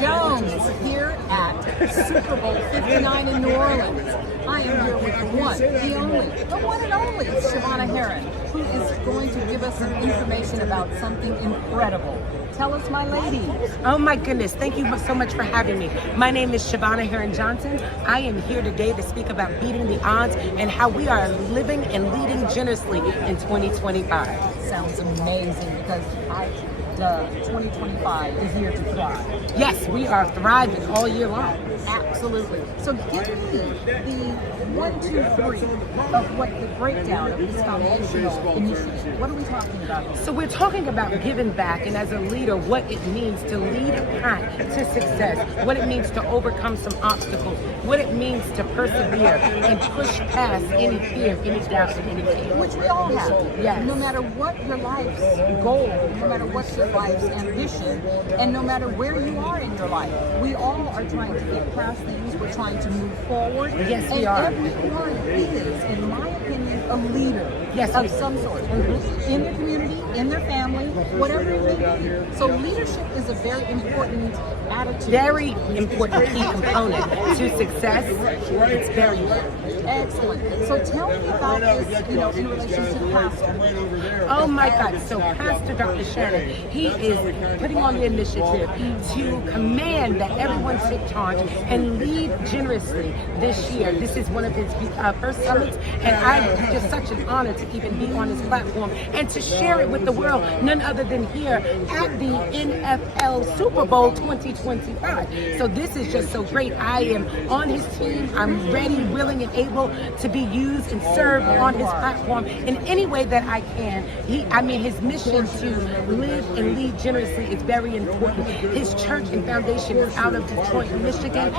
Jones here at Super Bowl 59 in New Orleans. I am here with the one and only Shavonna Herron, who is going to give us some information about something incredible. Tell us, my lady. Oh my goodness, thank you so much for having me. My name is Shavonna Herron-Johnson. I am here today to speak about beating the odds and how we are living and leading generously in 2025. Sounds amazing because 2025 is here to thrive. Yes, we are thriving all year long. Absolutely. So give me the 1, 2, 3 of what the breakdown of this foundational initiative. What are we talking about here? So we're talking about giving back, and as a leader, what it means to lead a pack to success, what it means to overcome some obstacles, what it means to persevere and push past any fear, any doubt, and any fear. Which we all have. Yes. No matter what your life's goal, no matter what's your life's ambition, and no matter where you are in your life, we all are trying to get past things. We're trying to move forward. Yes, we and are. Everyone is, in my opinion, a leader Yes, of some sort. In their community, in their family, whatever it may be. So leadership is a very important attitude. Very important key component to success. It's very important. Excellent. So tell me about this, in relation to pastor. Oh my God. So Pastor Dr. Shannon, he is putting on the initiative to command that everyone take charge and lead generously this year. This is one of his first summits, and it's just such an honor to even be on his platform and to share it with the world, none other than here at the NFL Super Bowl 2025. So this is just so great. I am on his team. I'm ready, willing, and able to be used and served on his platform in any way that I can. His mission to live and lead generously is very important. His church and foundation is out of Detroit, Michigan.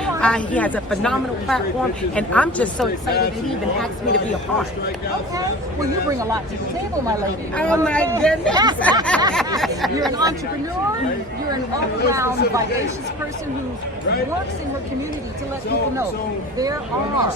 He has a phenomenal platform, and I'm just so excited that he even asked me to be a part. Okay. Well, you bring a lot to the table, my lady. Oh my goodness. You're an entrepreneur. You're an all-around vivacious person who works in her community to let people know there are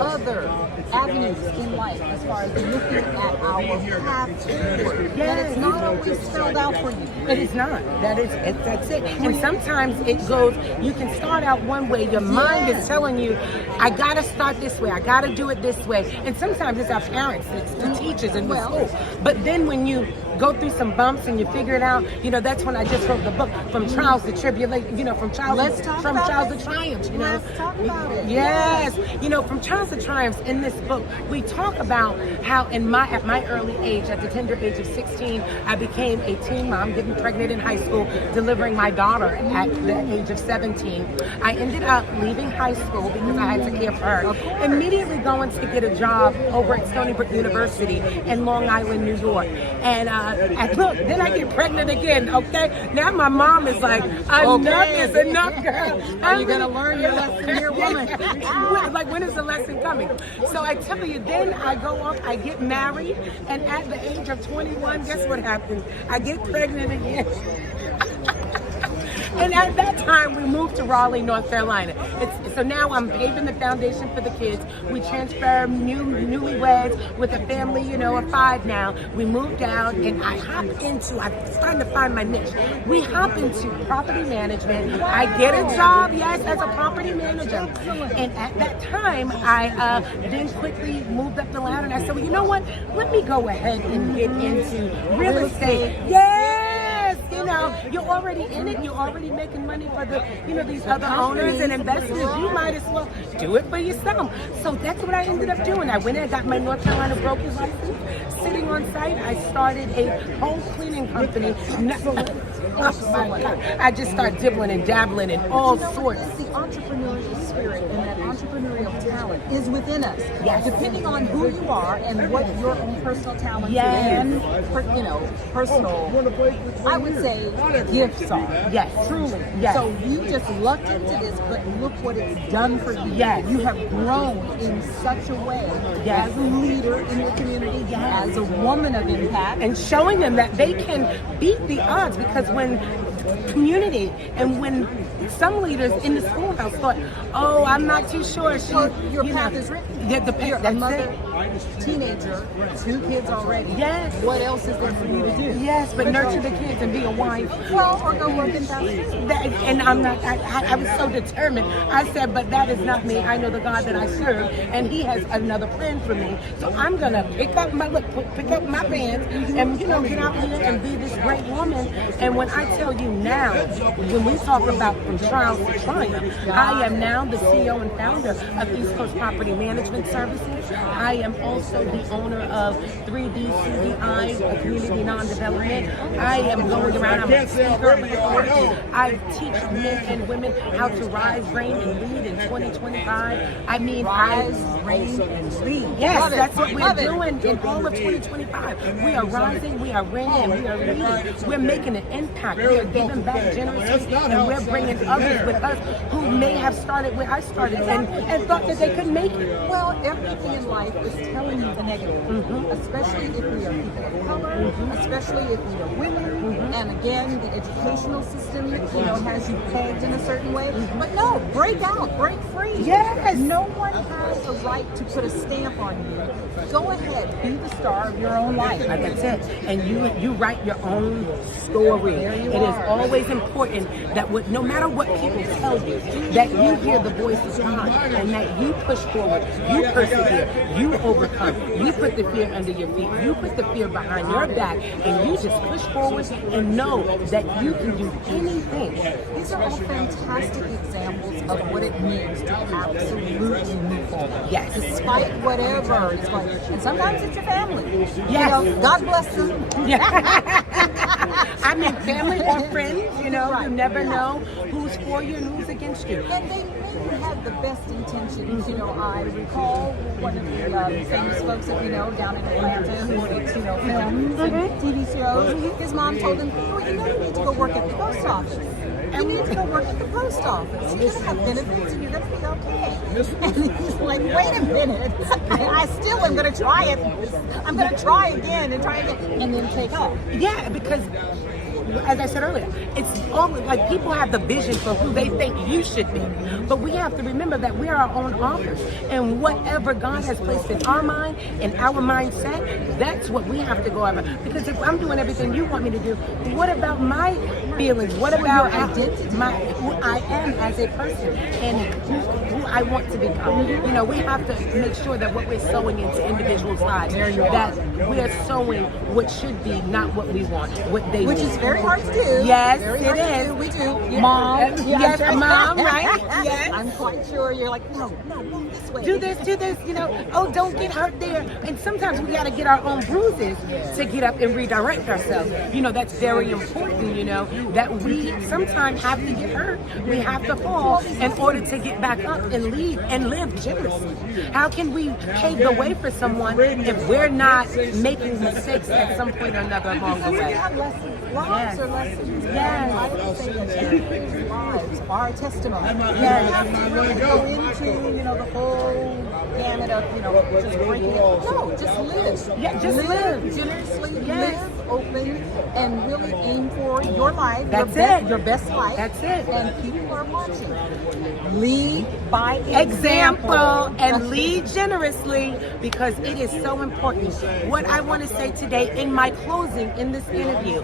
other avenues in life as far as looking at our path forward. That it's not always spelled out for you. It is not. That's it. And sometimes it goes, you can start out one way. Your mind is telling you, I got to start this way. I got to do it this way. And sometimes it's our parents, it's the teachers in the school. But then when you go through some bumps and you figure it out, that's when I just wrote the book, From Trials to Tribulation, from Trials to Triumph. Let's talk about it. Yes. From Trials to Triumphs, in this book, we talk about how at my early age, at the tender age of 16, I became a teen mom, getting pregnant in high school, delivering my daughter at the age of 17. I ended up leaving high school because I had to care for her. Immediately going to get a job over at Stony Brook University in Long Island, New York. And look, then I get pregnant again, okay? Now my mom is like, enough is enough, girl. Are you going to learn your lesson here, woman? Like, when is the lesson coming? So I tell you, then I go off, I get married, and at the age of 21, guess what happens? I get pregnant again. And at that time, we moved to Raleigh, North Carolina. So now I'm paving the foundation for the kids. We transfer newlyweds with a family, of 5 now. We moved down, and I'm starting to find my niche. We hop into property management. I get a job, yes, as a property manager. And at that time, I then quickly moved up the ladder, and I said, well, you know what? Let me go ahead and get into real estate. Yes! You're already in it. You're already making money for these other owners and investors. You might as well do it for yourself. So that's what I ended up doing. I went and got my North Carolina broker's license. Sitting on site, I started a home cleaning company. I just started dibbling and dabbling in all sorts. The entrepreneurial spirit and that entrepreneurial talent is within us. Yes. Depending on who you are and what your own personal talent Yes. and personal, I would say, gifts are. Yes. Truly. Yes. So you just lucked into this, but look what it's done for you. Yes. You have grown in such a way as a leader in your community, as a woman of impact. And showing them that they can beat the odds, because when community and when some leaders in the schoolhouse thought, oh, I'm not too sure. Your path is written. Yeah, the path, You're a that's mother, it. teenager, 2 kids already. Yes. What else is there for you to do? Yes, but nurture the kids and be a wife. Well, or go work in fast food. And I'm not, I was so determined. I said, but that is not me. I know the God that I serve, and He has another plan for me. So I'm going to pick up my pants and, get out here and be this great woman. And when I tell you now, when we talk about from trials to triumph, I am now the CEO and founder of East Coast Property Management Services. I am also the owner of 3D CDI, a community non-development. I am going around, I'm a speaker, I'm an authority. I teach men and women how to rise, reign, and lead in 2025. I mean, Rise, reign, and lead. yes, Love it. that's what we're Love it. doing in all of 2025. We are rising, we are reigning, we are leading. We're making an impact. We are giving back generously, and we're bringing others with us who may have started where I started and thought that they couldn't make it. Well, everything in life is telling you the negative, especially if we are people of color, especially if we are women, and again, the educational system, has you pegged in a certain way. But no, break out, break free. Yes. No one has a right to put a stamp on you. Go ahead, be the star of your own life. That's it. And you write your own story. It is always important that no matter what people tell you, that you hear the voice of God and that you push forward, you persevere, you overcome, you put the fear under your feet, you put the fear behind your back, and you just push forward and know that you can do anything. These are all fantastic examples of what it means to absolutely move forward. Yes. Despite whatever is going on. And sometimes it's your family. Yes. God bless them. I mean, family or friends, you never know who's for you and who's against you. And they may have the best intentions. I recall one of the famous folks that we know down in Atlanta who makes, films and TV shows. His mom told him, you need to go work at the post office. You need to go work at the post office. You're going to have benefits and you're going to be okay. And he's like, wait a minute. I still am going to try it. I'm going to try again and try again and then take off. Yeah, because as I said earlier, it's all like people have the vision for who they think you should be. But we have to remember that we are our own authors. And whatever God has placed in our mind, in our mindset, that's what we have to go over. Because if I'm doing everything you want me to do, what about my feelings? What about who I am as a person and who I want to become? We have to make sure that what we're sowing into individuals' lives, that we are sowing what should be, not what we want, what they want. Which is very hard to do. Yes, very it hard is. To do. We do. Yeah. Mom. Yes, Mom, right? Yes. I'm quite sure you're like, no, move this way. Do this, oh, don't get hurt there. And sometimes we got to get our own bruises to get up and redirect ourselves. That's very important, that we sometimes have to get hurt. We have to fall in order to get back up and lead and live generously. How can we pave the way for someone if we're not making mistakes at some point or another along the way? Lives are lessons. Yes. I would say that people's lives are a testimony. Yes. You have to really go into, the whole gamut of, just breaking it. No, just live. Yeah, just live. Generously, Yes. live open, and really aim for your life. That's your best life. That's it. And people are watching. Lead by example and lead generously, because it is so important. What I want to say today in my closing in this interview,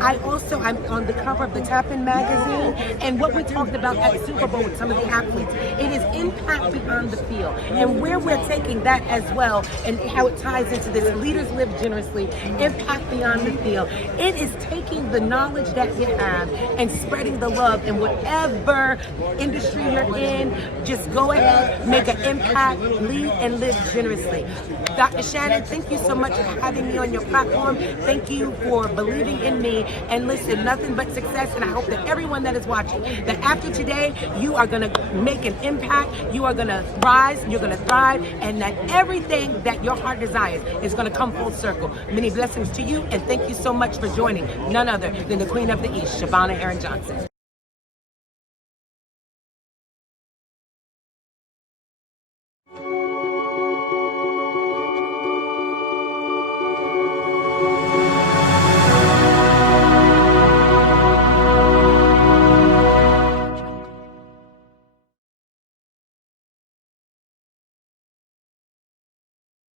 I'm on the cover of the Tap-In magazine, and what we talked about at Super Bowl with some of the athletes, it is impact beyond the field, and where we're taking that as well, and how it ties into this leaders live generously, impact beyond the field. It is taking the knowledge that you have and spreading the love in whatever industry you're in. Just go ahead, make an impact, lead and live generously. Dr. Shannon, thank you so much for having me on your platform. Thank you for believing in me. And listen, nothing but success. And I hope that everyone that is watching, that after today, you are going to make an impact. You are going to rise. You're going to thrive. And that everything that your heart desires is going to come full circle. Many blessings to you. And thank you so much for joining none other than the Queen of the East, Shavonna Herron-Johnson.